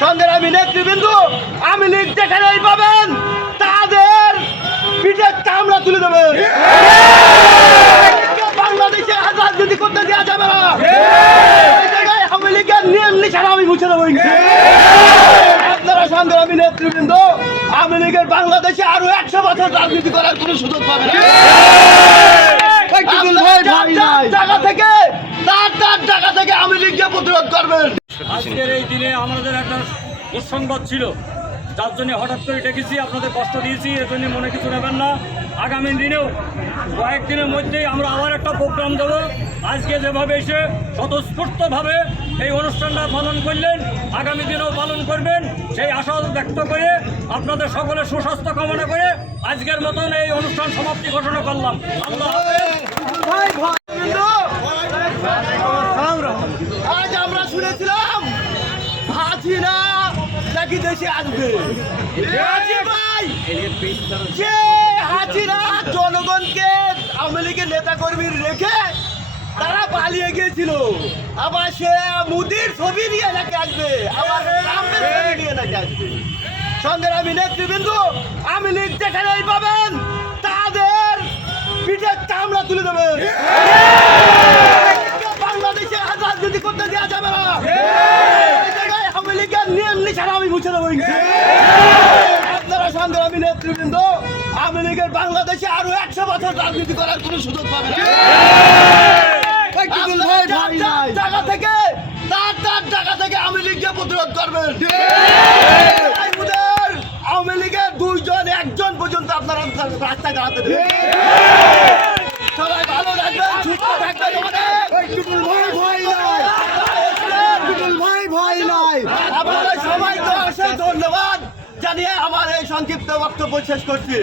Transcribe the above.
সংগ্রামী নেতৃবৃন্দ আমি লীগ যেখানেই পাবেন তাদের পিঠে চামড়া তুলে দেবেন। বাংলাদেশে আর রাজনীতি করতে দেওয়া যাবে না। আওয়ামী লীগের নিয়ম নিশানা আমি মুছে দেবো আপনারা সংগ্রামী নেতৃবৃন্দ আওয়ামী লীগের বাংলাদেশে আরও একশো বছর রাজনীতি করার কোনো সুযোগ পাবে না। জায়গা থেকে তার তার জায়গা থেকে আওয়ামী লীগকে প্রতিরোধ করবেন। আজকের এই দিনে আমাদের একটা দুঃসংবাদ ছিল। যার জন্য হঠাৎ করে ডেকেছি আপনাদের কষ্ট দিয়েছি এর জন্য মনে কিছু নেবেন না। আগামী দিনেও কয়েকদিনের মধ্যেই আমরা আবার একটা প্রোগ্রাম দেব। আজকে যেভাবে এসে স্বতঃস্ফূর্তভাবে এই অনুষ্ঠানটা পালন করলেন আগামী দিনেও পালন করবেন সেই আশা ব্যক্ত করে আপনাদের সকলের সুস্বাস্থ্য কামনা করে আজকের মতন এই অনুষ্ঠান সমাপ্তি ঘোষণা করলাম। আল্লাহ হাসিনা নাকি দেশে আসবে ভাই যে হাসিনা জনগণকে আওয়ামী লীগের নেতা কর্মী রেখে তারা পালিয়ে গিয়েছিল আবার সে মুদির ছবি নিয়ে নাকি আসবে আবার নিয়ে নাকি আসবে। সংগ্রামী নেতৃবৃন্দ আওয়ামী লীগ যেখানেই পাবেন তাদের পিঠে চামড়া তুলে দেবেন। বাংলাদেশে রাজনীতি করতে দেওয়া যাবে না। লীগের নিয়ম নিশানা আমি মুছে দেবো আপনারা সংগ্রামী নেতৃবৃন্দ আওয়ামী লীগের বাংলাদেশে আরও একশো বছর রাজনীতি করার কোনো সুযোগ পাবে জায়গা থেকে তার তার জায়গা থেকে আওয়ামী লীগকে প্রতিরোধ করবেন। আওয়ামী লীগের দুইজন একজন পর্যন্ত আপনারা রাস্তায় দাঁড়াতে দেবেন। সবাই ভালো থাকবেন সুস্থ থাকবেন। জানিয়ে আমার এই সংক্ষিপ্ত বক্তব্য শেষ করছি।